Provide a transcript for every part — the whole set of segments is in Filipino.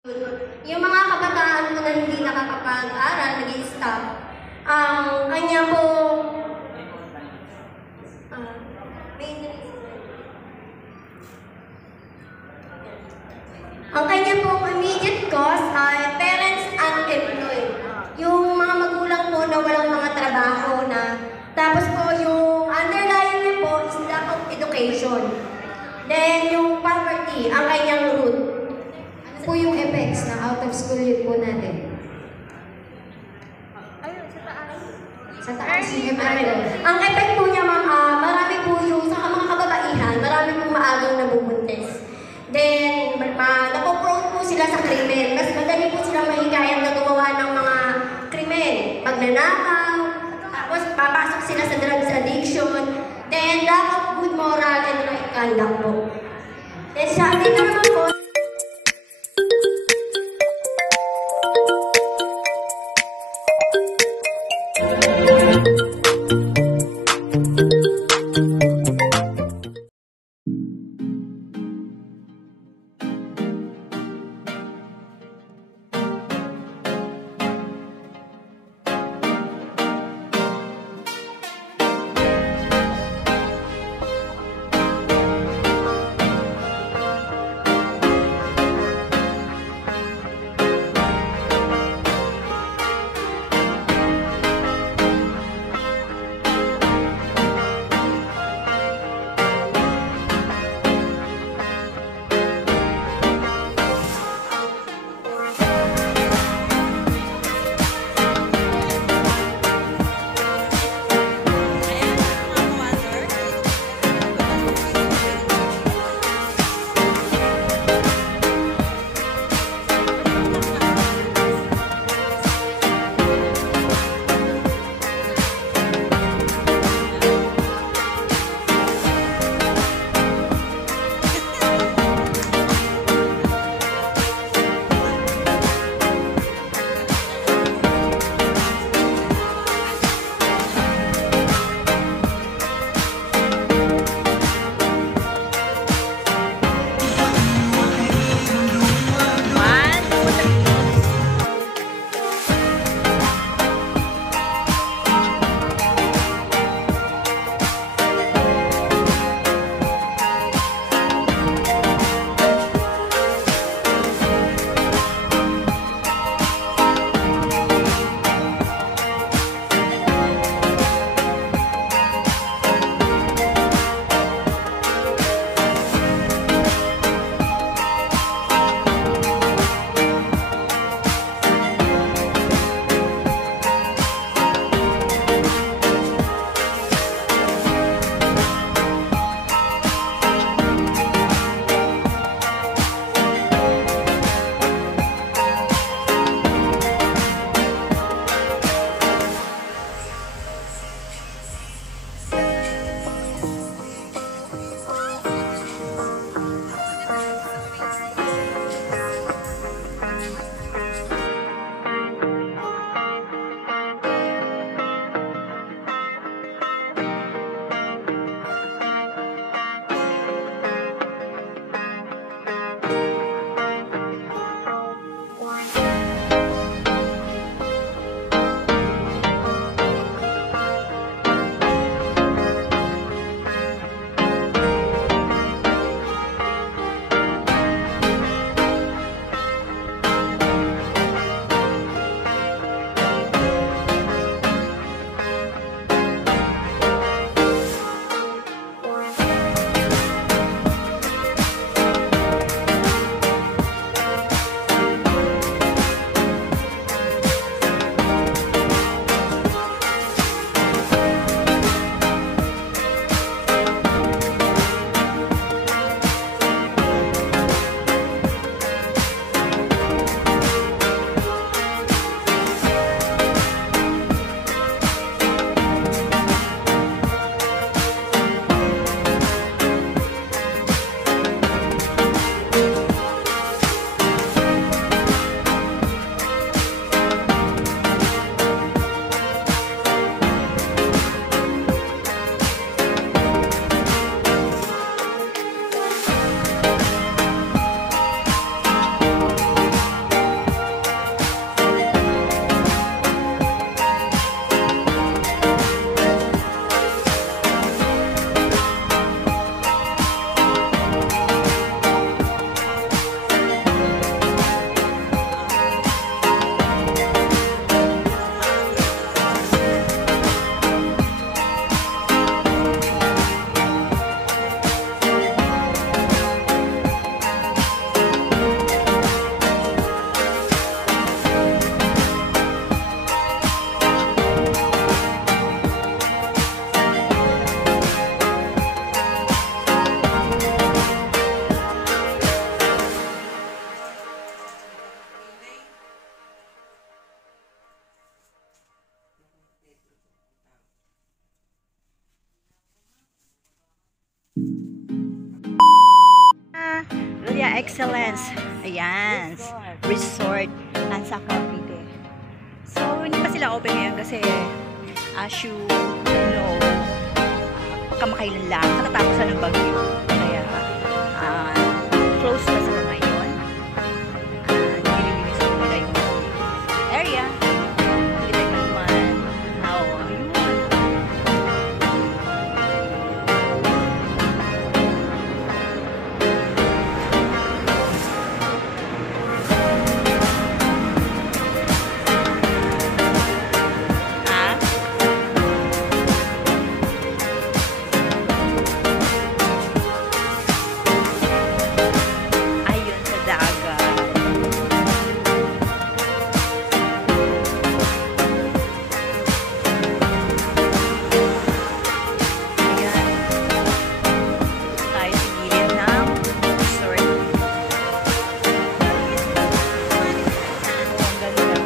Yung mga kabataan po na hindi nakakapag-aral, nag-i-stop, ang kanya po immediate cause ay parents unemployed. Yung mga magulang po na walang mga trabaho na, tapos po yung underlying niya po is lack of education. Then yung poverty, ang kanyang root. Po yung effects na out of school yun po natin. Sa taas yung effect. Ang effect po niya, ma'am, marami po yung sa mga kababaihan, marami pong maagang nabubuntis. Then, napoprone po sila sa krimen. Mas madali po silang mahikayang na gumawa ng mga krimen. Pagnanakaw, tapos papasok sila sa drugs addiction. Then, lack of good moral and right conduct po. Then, sabi ko naman po, Excellence. Ayan. Resort. Nasa Cavite. So, hindi pa sila open ngayon kasi as you know, kamakailan lang. Katatapos na ng bagyo. Kaya, close na sa ngayon. Nililinis ko nila yung area. Kita nyo naman. Yun. Ayun sa dagat. Ayan. Tayo sa gilid ng resort. Ang ganda.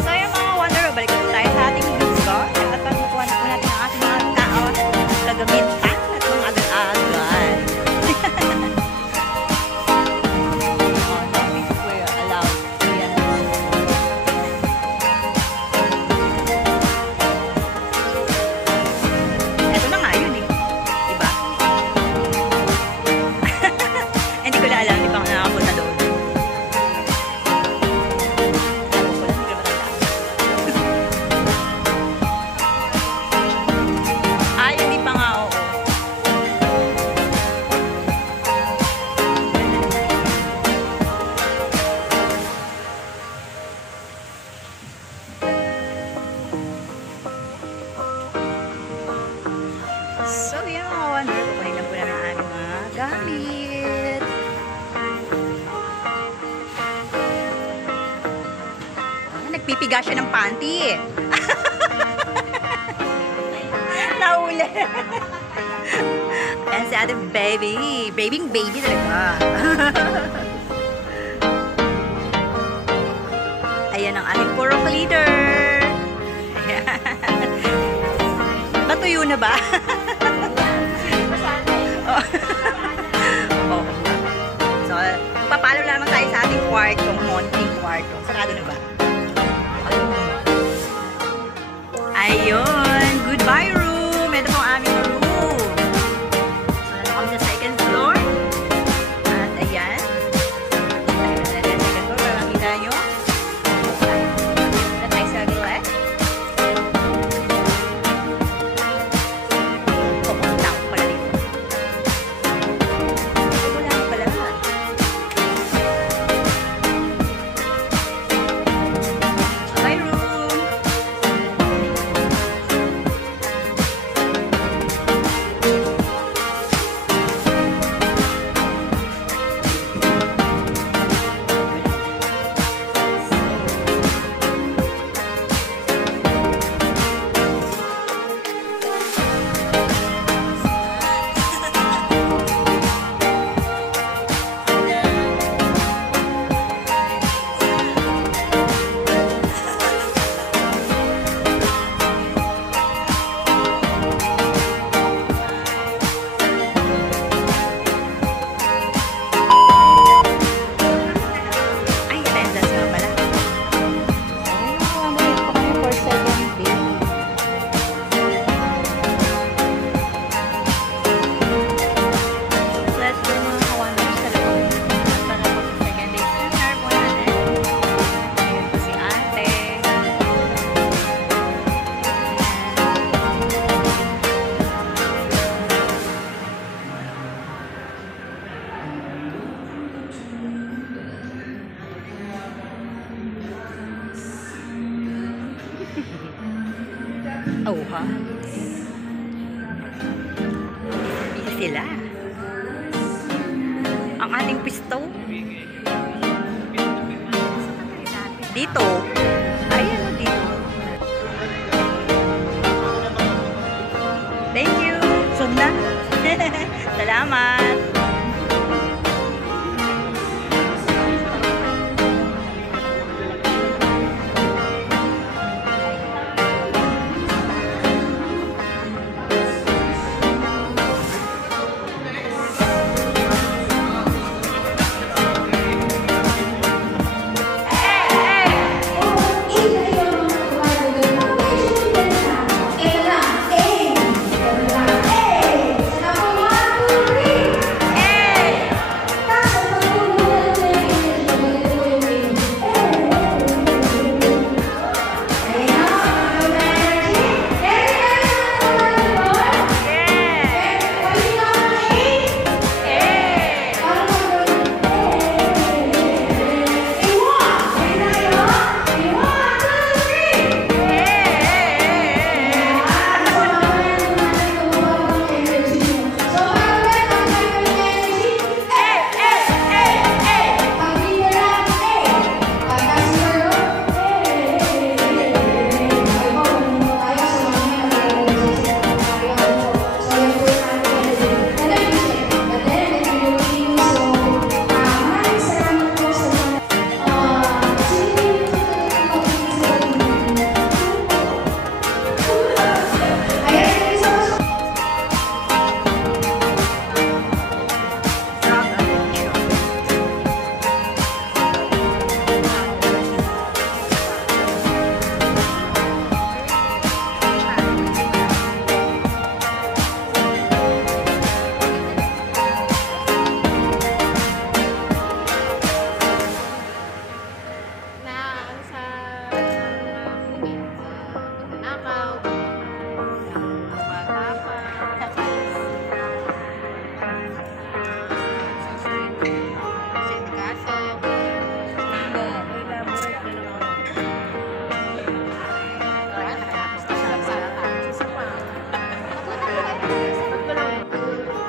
So yung mga wonder, balik na tayo sa ating resort at pagkukuha na po natin ang ating mga tao kagamitan at mga agad-agad. Nothing square allowed. Ayan. Ito na nga yun eh. Diba? Hindi ko na alam, di pa ako nakakapunta doon. Ay, hindi pa nga, oo. So, yun mga wonder. Kukunin lang po namin ang aming mga gamit. Nagpipiga siya ng panty eh. Nahuli. Ayan si ate baby. Baby talaga. Ayan ang ating purok leader. Ayan. Batuyo na ba? Oh. Oh. So, papalo lamang tayo sa ating kwarto. Monting kwarto. Sarado na ba? Ayun. Goodbye room. Ito po ang aming room. So, nandito kami sa second floor. At ayan. Tayo na natin sa second floor. Para makita nyo. Na tayo sa gilid. Pupunta ako pala dito. Wala ako pala. Bye room. Oh, ha? Busy sila. Ang ating pisto. Dito. Ayan o, dito. Thank you. Zoom na. Salamat!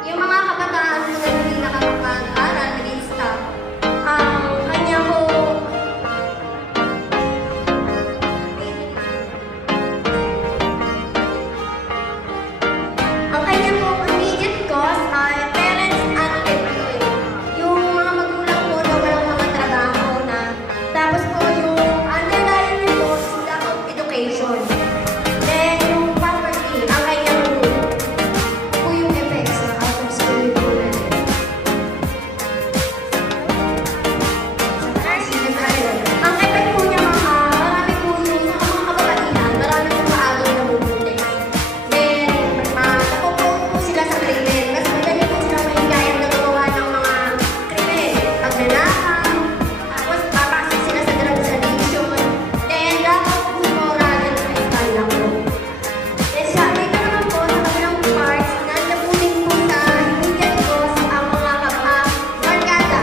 Yung mga kabataan po na hindi nakakapag-aral, naging staff, ang kanya po immediate cause ay parents unemployed. Yung mga magulang po na walang mga trabaho na. Tapos po yung underlying nito is lack of education. Then yung poverty, ang kanyang root. Po yung effects ng out of school po natin. Ang effect po niya marami po yung sa mga kababaihan, marami po maagang nabubuntis. Then, napoprote po sila sa krimen. Mas madali po sila mahihikayat na gumawa ng mga krimen. Pagnanakaw, tapos papasok sila sa drugs addiction. Then, lack of good moral and physical lang po. Then, sabi ko naman po sa kabilang parts, nandiyan po din po sa immediate cause ang mga barkada.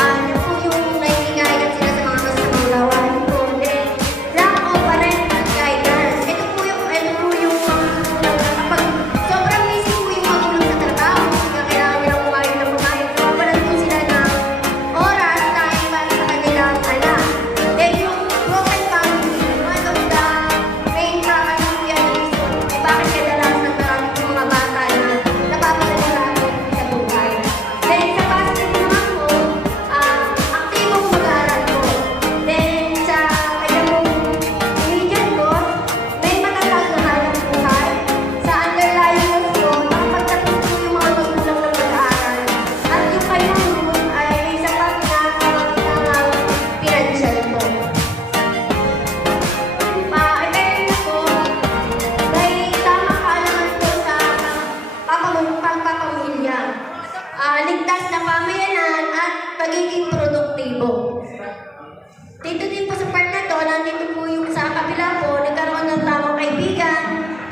Yun po yung nahihikayat sila sa mga masamang gawain po. Then, lack of parental guidance. Ito po yung mga magulang na kapag sobrang busy po yung magulang sa trabaho, kaya kailangan nilang kumain ng kumain. Nawawalan po sila ng oras, time para sa kanilang anak. Then, yung broken family, one of the main factors po yan ng reason kung bakit kadalasan marami po mga bata na napapadala sa buhay. Then, sa positive naman po, aktibong mag-aaral po. Then, sa kanyang immediate cause, may matatag na hanap buhay. Sa underlying cause po, nakapagtapos po yung mga magulang ng pag-aaral. At yung kanyang root ay may sapat na pangangailangang financial po. Pa-epekto po, may tamang kaalaman po sa pagpapamilya, ligtas na pamayanan at pagiging produktibo. Dito din po sa part na to, nandito po yung sa kabila po, nagkaroon ng tamang kaibigan,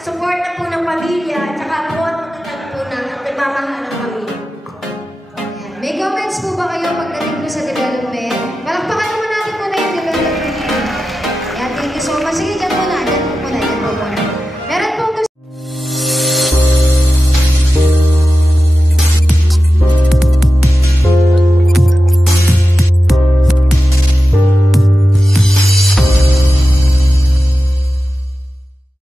support na po ng pamilya, at saka po matatag po ng nagmamahal ng pamilya. May comments po ba kayo pagdating po sa development